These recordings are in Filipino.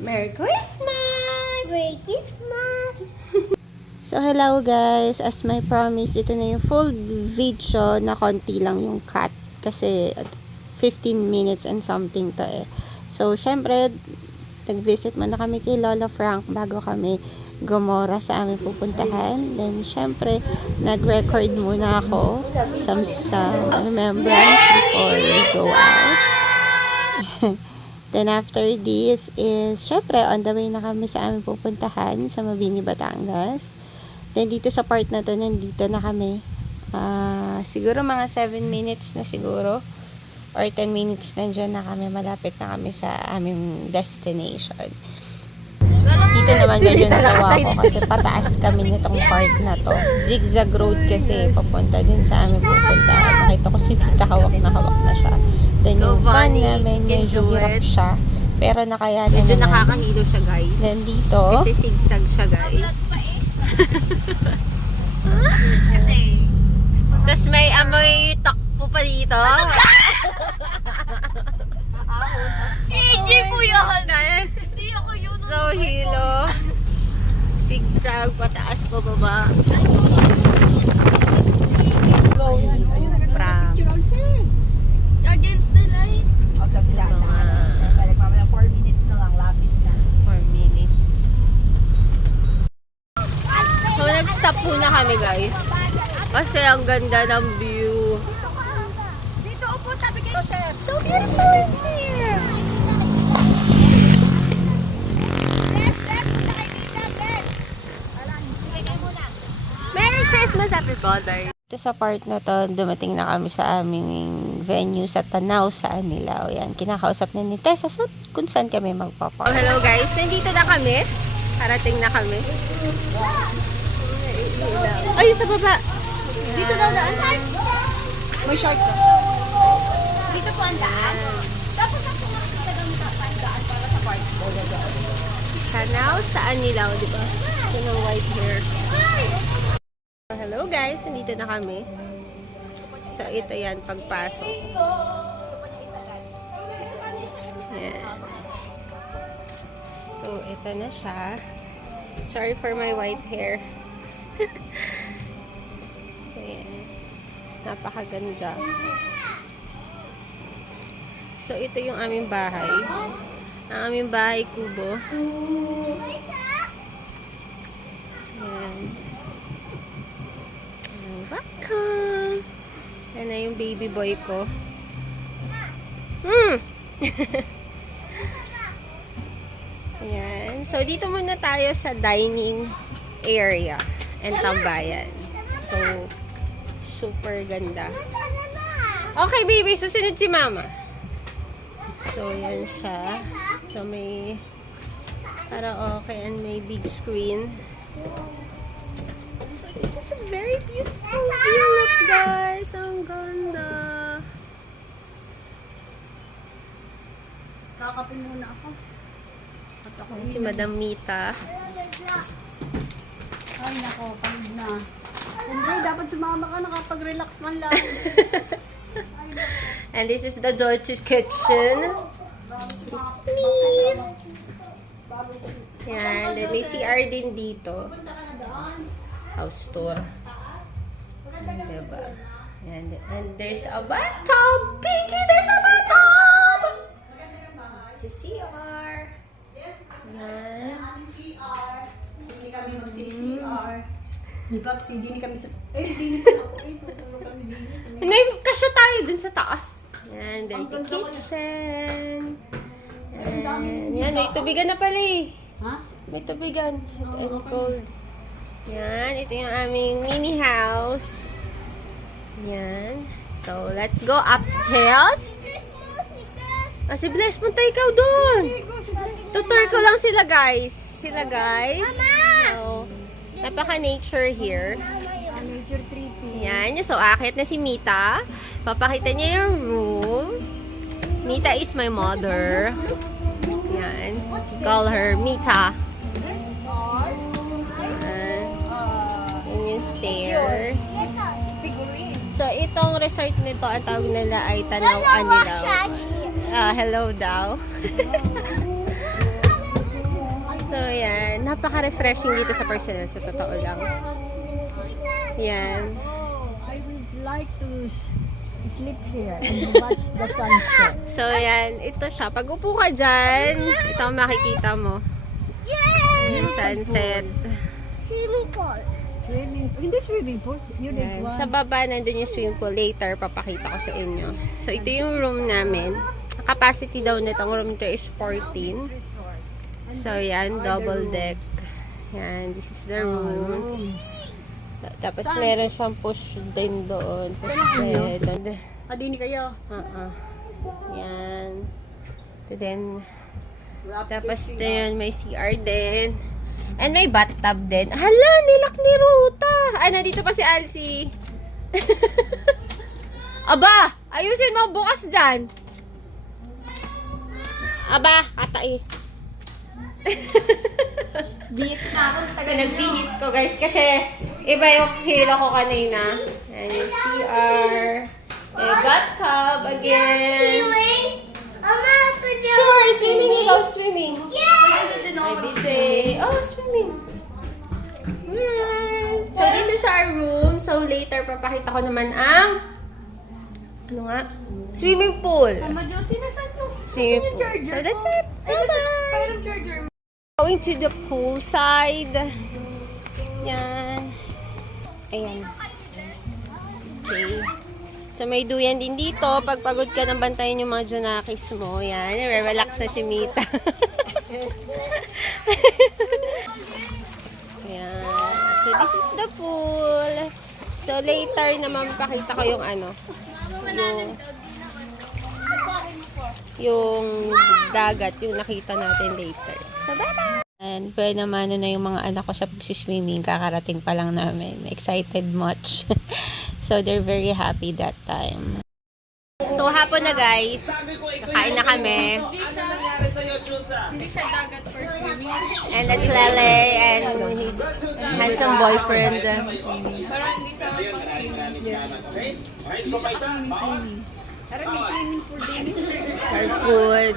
Merry Christmas! Merry Christmas! So, hello guys. As my promise, ito na yung full video na konti lang yung cut. Kasi 15 minutes and something to eh. So, syempre, nag-visit muna kami kay Lola Frank bago kami gumora sa aming pupuntahan. Then, syempre, nag-record muna ako some remembrance before we go out. Then, after this is, syempre, on the way na kami sa aming pupuntahan sa Mabini, Batangas. Then, dito sa part na to, nandito na kami. Siguro mga 7 minutes na siguro. Or 10 minutes na dyan na kami. Malapit na kami sa aming destination. Dito naman medyo natawa ako kasi pataas kami nitong part na to. Zigzag road kasi papunta din sa aming pupuntahan. Nakita ko si Pita, hawak na siya. Then yung van namin, medyo hirap siya. Pero nakayanan Medyo naman. nakakahilo siya, guys. Then dito, Kasi zigzag siya, guys. Kasi, Tapos may amoy takpo pa dito. si AJ po yun! Nice. Hindi ako yun. So, hilo. Zigzag, pataas, pababa. Pram. Against the light. Mga 4 minutes na lang, lapit na. 4 minutes. So, nag-stop muna kami, guys. Kasi ang ganda ng view. Dito, upo, tabi kayo, sir. So beautiful in here. Merry Christmas, everybody. Ito sa part na to, dumating na kami sa aming venue sa Tanaw sa Anilao. Yan, kinakausap na ni Tessa so, kung saan kami Oh, magpapark. hello guys, nandito na kami. Parating na kami. Ay, sa baba. Dito daw daan. May shorts na. Dito po ang daan. Tapos ako nakikita daw nila pa ang daan para sa park. Tanaw sa Anilao, di ba? Ito ng white hair. Hello guys, nandito na kami. So, ito yan, pagpasok. Yan. So, ito na siya. Sorry for my white hair. So, yan. Napakaganda. So, ito yung aming bahay. Ang aming bahay kubo. Yan. Welcome! Yan na yung baby boy ko. Ayan. So, dito muna tayo sa dining area and tambayan. So, super ganda. Okay, baby. Susunod si mama. So, yan siya. So, may para okay and may big screen. So, this is a very beautiful view. Look, guys. Ang ganda. Kakapin muna ako. At ako Si Madam Mita. Ay, nako, pagod na. Hindi, dapat sumama ka, nakapag-relax man lang. And this is the daughter's kitchen. Yan. Then may CR din dito. House tour. Diba? And there's a bathtub. Pinky, there's a bathtub! Si CR. Yan. CR. Hindi kami mag-CR. Ni Paps, hindi kami sa... hindi pa ako. Tutulog kami dito. Nay, kasya tayo dun sa taas. Yan, dirty kitchen. Yan, may tubigan na pala eh. Ha? May tubigan. Hot and cold. Yan, ito yung aming mini house. Yan. So, let's go upstairs. Si Bless, punta ikaw dun. Tutor ko lang sila, guys. So, napaka-nature here. Nature tripping. Yan. So, akit na si Mita. Papakita niya yung room. Mita is my mother. Yan. Call her Mita. Yan yung stairs. So, itong resort nito, ang tawag nila ay Tanaw Anilao. Hello daw. Napaka-refreshing dito sa Parcela, sa totoo lang. Yan. I would like to sleep here and watch the sunset. So, yan. Ito siya. Pag upo ka dyan, ito ang makikita mo. Yung sunset. Hindi swimming pool. You need Yan. one. Sa baba, nandun yung swimming pool. Later, papakita ko sa inyo. So, ito yung room namin. Ang capacity daw nitong room to is 14. So, yan. Double deck. Yan. This is the rooms. Tapos, meron siyang push din doon. Push bed. Adini kayo. Yan. Then, tapos ito yun, may CR din. And may bathtub din. Hala, nilak ni Ruta. Ay, nandito pa si Alcy. Aba, ayusin mo bukas dyan. Aba, katai. Bis na ako. Nagbihis ko guys kasi iba yung hilo ko kanina. Ayan yung CR. May bathtub again. Sure, swimming. Ikaw swimming. May bisay. Oh, swimming. Yan. So, this is our room. So, later, papakita ko naman ang ano nga? Swimming pool. Swimming pool. So, that's it. Bye-bye. Going to the pool side. Yan. Ayan. Okay. So, may duyan din dito. Pag pagod ka nang bantayan yung mga junakis mo. Yan. Relax na si Mita. Ayan. So, this is the pool. So, later naman pakita ko yung ano. Yung dagat. Yung nakita natin later. So, bye-bye! And pwede naman na yung mga anak ko sa pagsiswimming, kakarating pa lang namin. Excited much. So, they're very happy that time. So, hapon na guys. Kakain na kami. And that's Lele and his handsome boyfriend. Our food.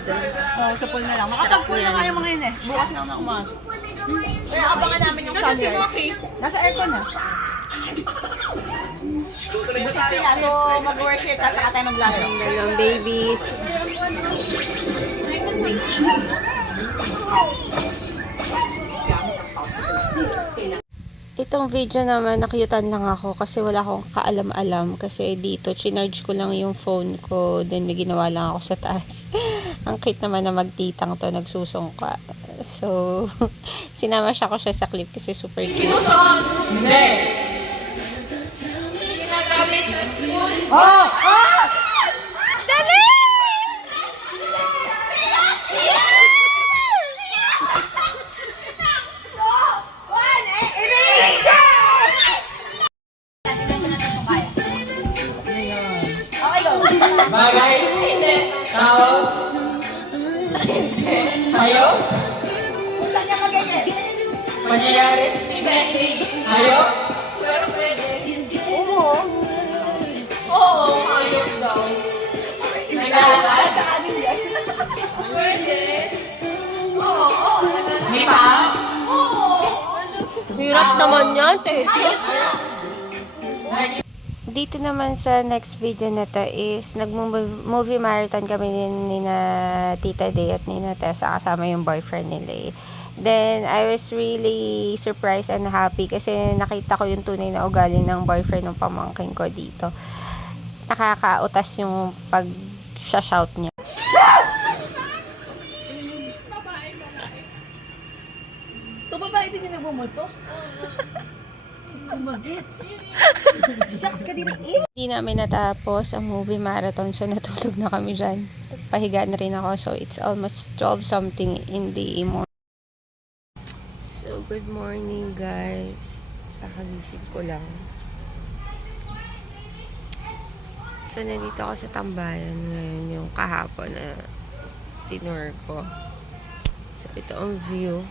Sa pool na lang. Makapag-pool na nga yung mga yun eh. Bukas na ako na umaga. Kaya abangan namin yung sunrise. Nasa aircon na. Busog sila. So, mag-worship ka saka tayo maglalaro. Dalawang babies. Itong video naman, nakyutan lang ako kasi wala akong kaalam-alam. Kasi dito, chinarge ko lang yung phone ko. Then, may ginawa lang ako sa taas. Ang cute naman na magtitang to, nagsusungka. So, sinama ko siya sa clip kasi super cute. Bagay? Hindi. Tao? Hindi. Ayaw? Kung saan niya maganyan? Mangyayari? Hindi. Ayaw? Pero pwede. Oo, ayaw daw. Naglalakad? Pwede. Di pa? Hirap naman yan, Tessie. Dito naman sa next video na to is nag-movie marathon kami ni na Tita Day at ni na Tessa kasama yung boyfriend nila eh. Then, I was really surprised and happy kasi nakita ko yung tunay na ugali ng boyfriend ng pamangkin ko dito. Nakakautas yung pag-shout niya. So, babae din yung nagmumulto? Kumagits. Shucks ka din eh. Hindi namin natapos ang movie marathon so natulog na kami dyan. Pahiga na rin ako so it's almost 12 something in the morning. So, good morning guys. Kakagising ko lang. So, nandito ako sa tambayan ngayon yung kahapon na tinur ko. So, ito ang view.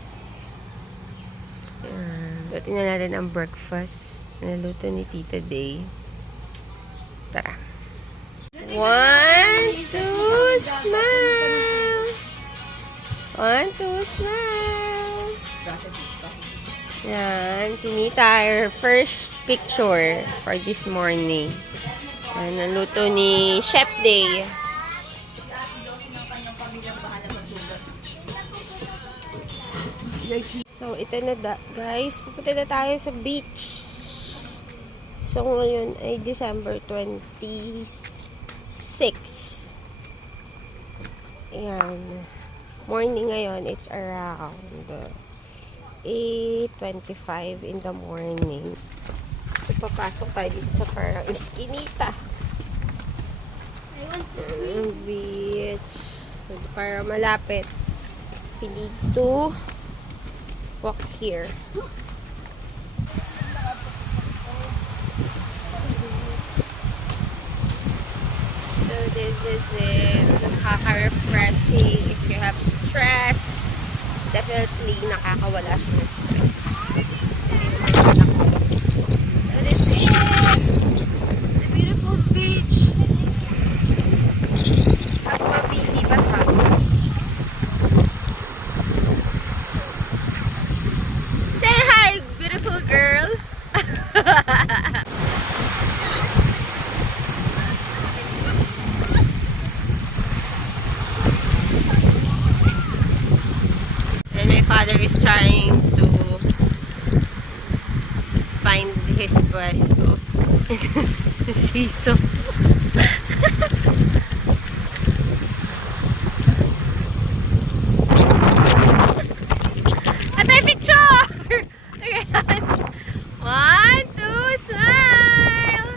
Ayan. So, tingnan natin ang breakfast na naluto ni Tita Day. Tara. 1, 2, smile! 1, 2, smile! Yan, si Mita, her first picture for this morning. Naluto ni Chef Day. So, ito na guys. Pupunta na tayo sa beach. So, ngayon ay December 26. Ayan. Morning ngayon, it's around 8:25 in the morning. So, papasok tayo dito sa parang Eskinita. Beach. So, para malapit. We need to walk here. So, this is it. Nakaka-refreshing. If you have stress, definitely nakakawala siya ng stress. So, this is the beautiful beach. At Mabini, Batangas. Say hi, beautiful girl. And my father is trying to find his pwesto. Siso. Atay picture! Ayan. 1, 2, smile!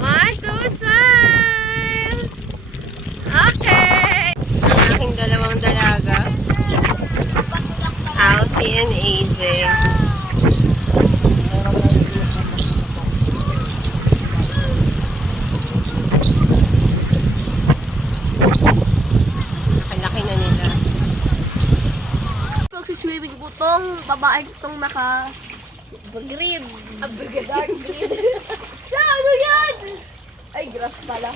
1, 2, smile! Okay! Ang aking dalawang dalaga. Alcie and AJ. Nakalaki na nila. Pagsiswimming po tong babae itong naka-green. Dark green. Ano yan? Ay, grass pala.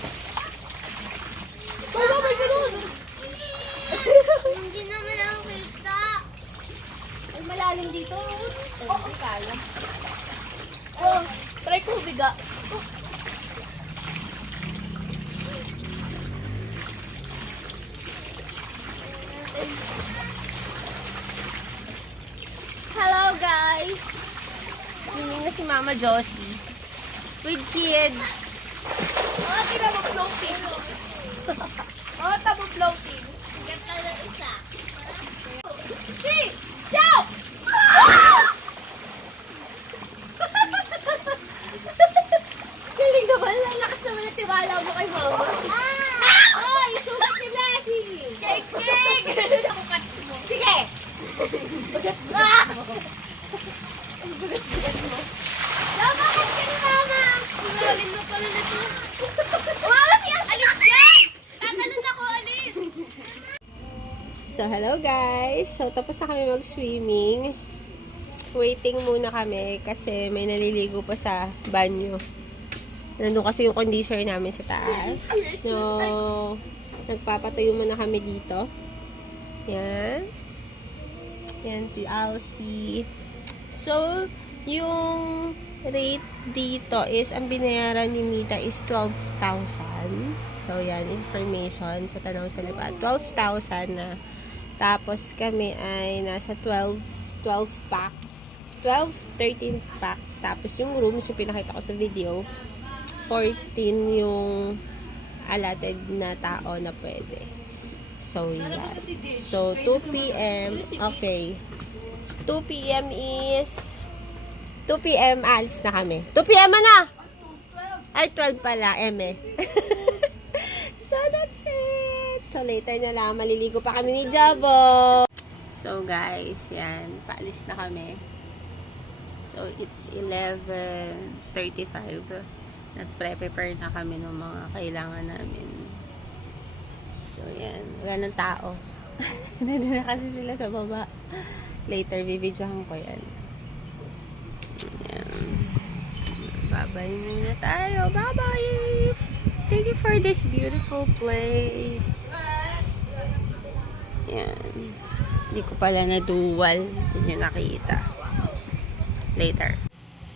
Wala may ganun. Hindi naman ako kita. Ay, malalim dito. Hindi kaya. Oh, try ko biga. Hello guys! Swimming na si Mama Josie. With kids. Oh, tira mo floating. Oh, tamo floating. Hanggang pala isa. 3, jump! Galing naman lang. Lakas naman na tiwala mo kay Mama. Ay, sugat ni Lassie! Kek! Ako catch mo. Sige! Bakit ka ni Mama? Ilalim mo pala nito. Mama, siya! Alis yan! Tatalon ako, alis! So, hello guys! So, tapos na kami mag-swimming. Waiting muna kami kasi may naliligo pa sa banyo. Nandun kasi yung conditioner namin sa taas. So, nagpapatuyo muna kami dito. Yan. Yan si Alcie. So, yung rate dito is, ang binayaran ni Mita is 12,000. So, yan, information sa Tanaw sa Lipa. 12,000 na. Tapos, kami ay nasa 12 packs. 13 packs. Tapos, yung rooms, yung pinakita ko sa video, 14 yung allotted na tao na pwede. So, yan. So, 2 p.m. Okay. 2 p.m. is 2 p.m. alis na kami. 2 p.m. na! Ay, 12 pala. So, that's it. So, later na lang. Maliligo pa kami ni Jabo. So, guys, yan. Paalis na kami. So, it's 11:35. Nag-prepare na kami ng mga kailangan namin. So, yan. Wala ng tao. Nandun na kasi sila sa baba. Later, bibidyohan ko yan. Yan. Bye-bye muna tayo. Bye-bye! Thank you for this beautiful place. Yan. Hindi ko pala na-dual. Hindi nyo nakita. Later.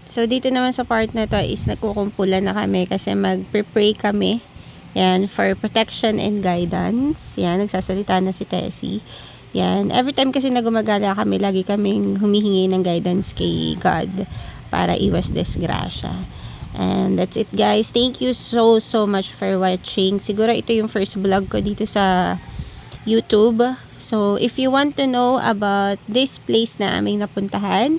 So, dito naman sa part na to is nagkukumpulan na kami kasi mag-pray kami. Yan, for protection and guidance. Yan, nagsasalita na si Tessie. Yan, every time kasi na gumagala kami, lagi kaming humihingi ng guidance kay God para iwas disgrasya. And that's it, guys. Thank you so much for watching. Siguro ito yung first vlog ko dito sa YouTube. So, if you want to know about this place na aming napuntahan,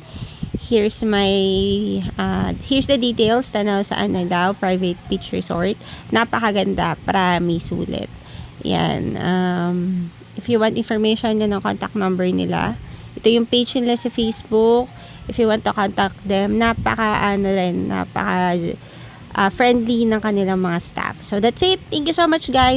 here's the details. Tanaw sa Anadaw Private Beach Resort. Napakaganda, promise, sulit. Yan. If you want information, yan ang contact number nila. Ito yung page nila sa Facebook. If you want to contact them, napaka friendly ng kanilang mga staff. So that's it. Thank you so much, guys.